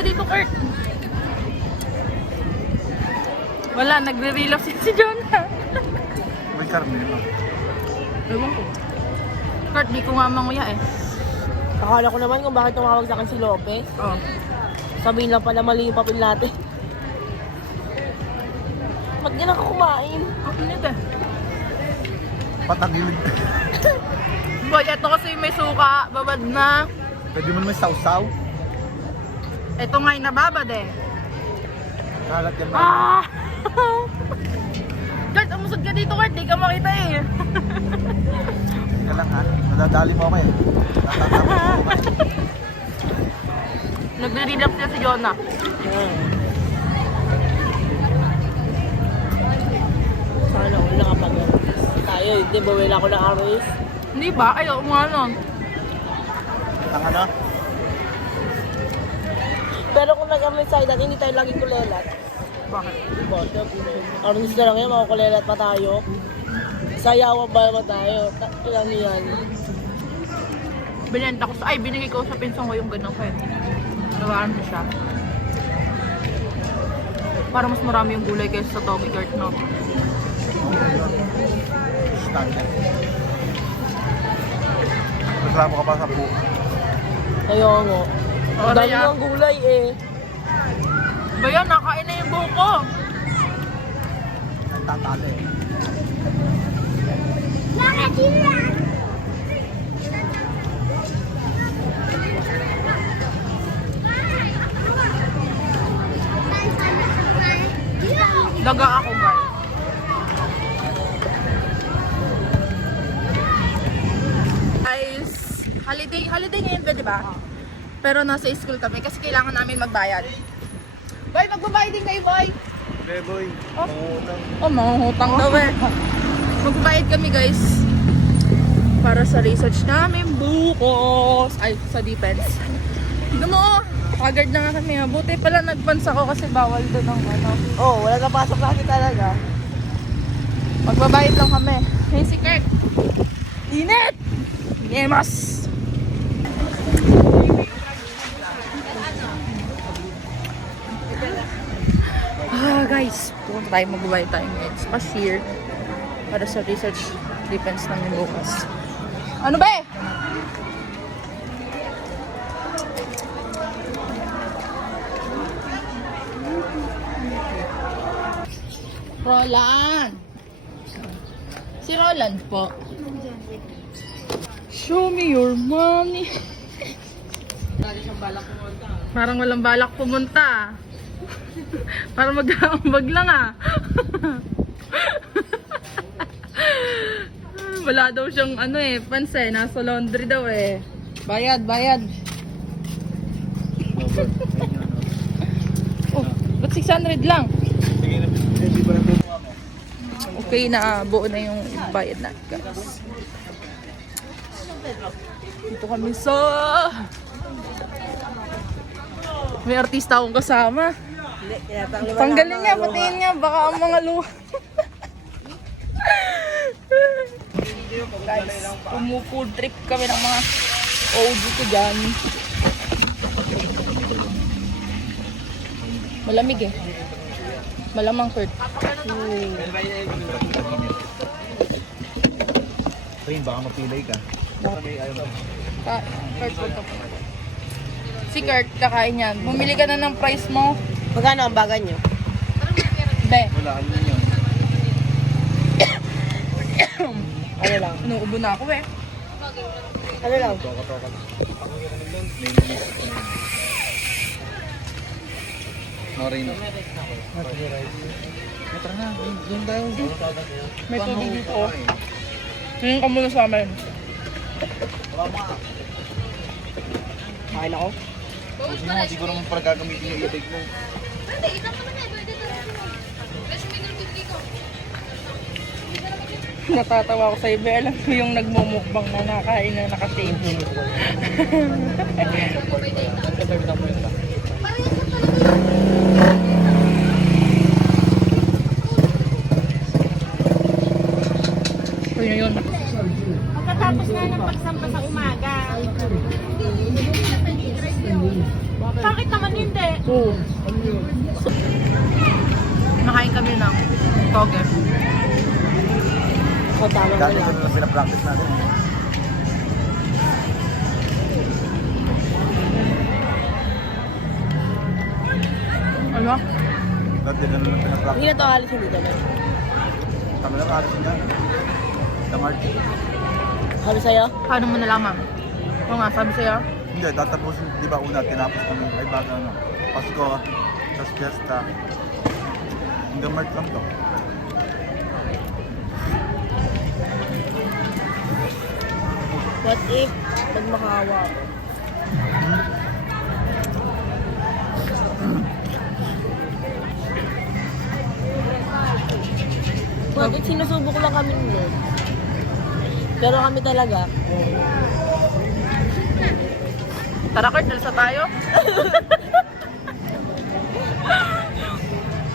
Dito, Kurt. Wala, nagre-relapse si Jonah. May karne no? Ewan ko. Kurt, di ko nga manguya eh. Akala ko naman kung bakit tumawag sa akin si Lopez. Oh. Sabihin lang pala mali yung papel natin. Ba't ganun ka kumain? Ang init eh. Patagilid. Boy, eto kasi may suka, babad na. Pwede mo naman sausaw. Eto nga yung nababad eh. Kalat yan ba? Ah! Kurt, umusod ka dito, Kurt. Di ka makita eh. Teka lang ha. Nadadali mo ako eh. Natatapos mo ako eh. Nagre-relapse na si Jonah. Sana all nakapag-aris. Tayo, hindi ba wala ko ng aris? Hindi ba? Ayaw mo ano. Ang ano? Pero kung nag-aris tayo dati, hindi tayo lagi kulelat. Bakit? Diba? Aris na lang yan, makukulelat pa tayo. Sayawan ba naman tayo? Ano yan? Binenta ko sa... Ay, binigay ko sa pinsang ko yung ganang kwento. Nawaan ko siya. Para mas marami yung gulay kaysa sa Tommy Kurt, no? Standard. Reklamo ka pa sa buka. Ayaw nga. Oh, Dami kaya- mo ang gulay eh. Ba yan? Nakain na yung buhok ko. Ay tatali. Daga ako, guys. Guys, holiday ngayon ba, di ba? Pero nasa school kami kasi kailangan namin magbayad. Boy, magbabayad din kayo, boy! Beboy. Oh. Mangutang. Oh, mangungutang daw eh. Magbabayad kami, guys. Para sa research namin bukas. Ay, sa defense. Tignan mo, haggard na nga kami. Buti pala nagpans ako kasi bawal doon ang ano. Oh, wala na pasok natin talaga. Magbabayad lang kami. Hey, si Kirk. Init! Inemas! Guys, pupunta tayo, magbabayad tayo ngayon sa cashier para sa research defense namin bukas. Ano ba eh? Roland! Si Roland po. Show me your money. Parang walang balak pumunta. Parang mag-aambag lang ah. Wala daw siyang ano eh, panse, nasa laundry daw eh. Bayad, bayad. Oh, ba't 600 lang? Sige na. Hindi ba nandun mo ako? Okay na, buo na yung bayad na, guys. Dito kami sa... May artista akong kasama. Tanggalin niya, patiin niya, baka ang mga luha. Guys, umufood trip kami ng mga OG ko dyan. Malamig eh. Malamang, Kurt. Rin, baka mapilay ka. Kurt, wag ka po. Si Kurt, kakain yan. Bumili ka na ng price mo. Magkano ang baga nyo? Be, Wala, ano yun? Ano lang? inuubo na ako eh. Ano lang? Toka-toka lang. May namis. Norino. Tara na, doon tayo. May tubig dito oh. Ngayon ka muna sa amin. Kain ako? Siguro mong para gagamitin yung itig mo. Natatawa ko sa iba. Alam mo yung nagmumukbang na nakain na naka-tape. Yun yun. Pagkatapos na ng pagsamba sa umaga. Bakit naman hindi? Oo. Nakain kami ng toge. O, tama Dati na ito lang. na pinapractice natin. Ano? Dati ito na pinapractice. Hindi na ito alis hindi naman. Kami lang alis niya. Tamart. Sabi sa'yo? Paano mo nalaman? Oo nga, sabi sa'yo. Hindi, tatapusin, di ba una, tinapos kami, ay bago ano, Pasko, tapos fiesta. Hanggang March lang to. What if magmakawa ako? Bakit sinusubok lang kami nun? Pero kami talaga, Tara, Kurt, nalsa tayo.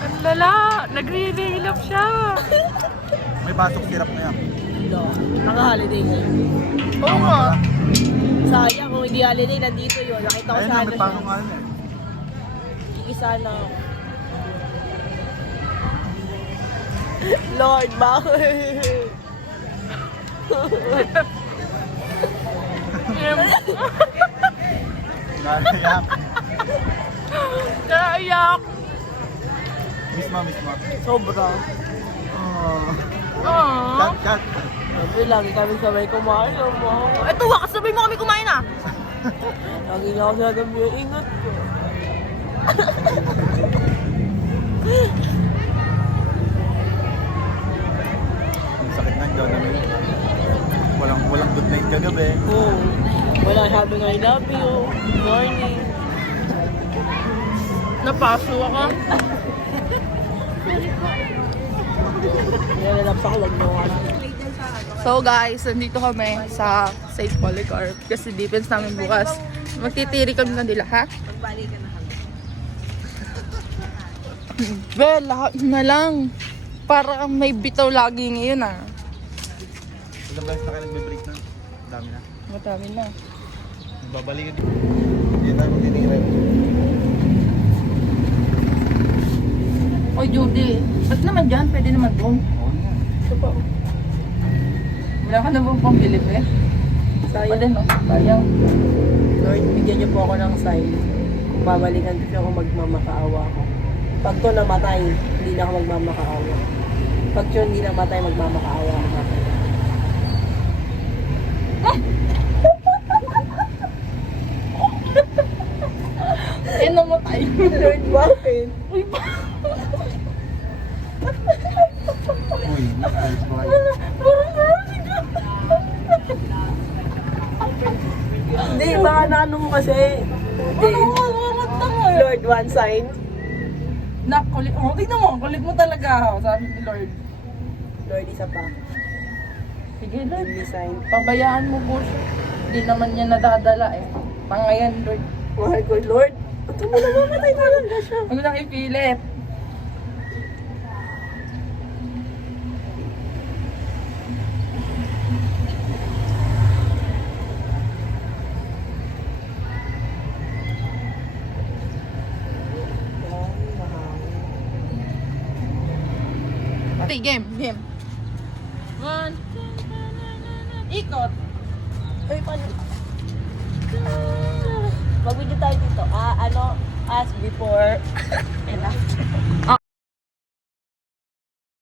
Ang lala, nagre-relap siya. May pasok sirap na yan. no, naka-holiday na yun. Oo nga. Sayang kung hindi holiday, nandito yun. Nakita ko Ayun na, sana may siya. pasok nga yun eh. Isa na. Lord, bakit? Naiyak. Naiyak. Misma. Sobra. Oh. Aww. Cut. Sabi, lagi kami sabay kumain. Mo. Ito, wakas sabay mo kami kumain ah. Lagi niya ako sinasabi, ingat ko. Ang sakit ng John. Walang good night kagabi. Oo. Wala sabi nga, I love you. Good morning. Napaso ako. Nilalap sa kulag mo. So guys, nandito kami sa St. Polycarp kasi defense namin bukas. Magtitiri kami na nila, ha? Magbalikan na kami. Well, lahat na lang. Para kang may bitaw lagi ngayon ah. Ilang beses na kayo nagbe-break na? Dami na. Matami na. Babalikan. Hindi tayo magtitingin. Oy, Judy. Ba't naman dyan? Pwede naman doon. Oo nga. Ito pa. Wala ka na bang pambili eh? Sayang. Pwede no? Sayang. Lord, bigyan niyo po ako ng sign. Kung babalikan ko siya kung magmamakaawa ako. Pag to namatay, hindi na ako magmamakaawa. Pag yun hindi namatay, magmamakaawa ako. Eh, namatay. Lord, bakit? Uy, nice boy. Hindi, baka naano mo kasi. Hindi. Lord, one sign. Nak, kulit mo. Tignan mo, kulit mo talaga. Sabi ni Lord. Lord, isa pa. Sige, Lord. Give me sign. Pabayaan mo po siya. Hindi naman niya nadadala eh. Pangayan, Lord. Mahal ko, Lord. Ito mo na mamatay talaga siya. Huwag lang ipilit. Okay, game. One. Ikot. Ay, paano? Mag-video tayo dito. As before and after.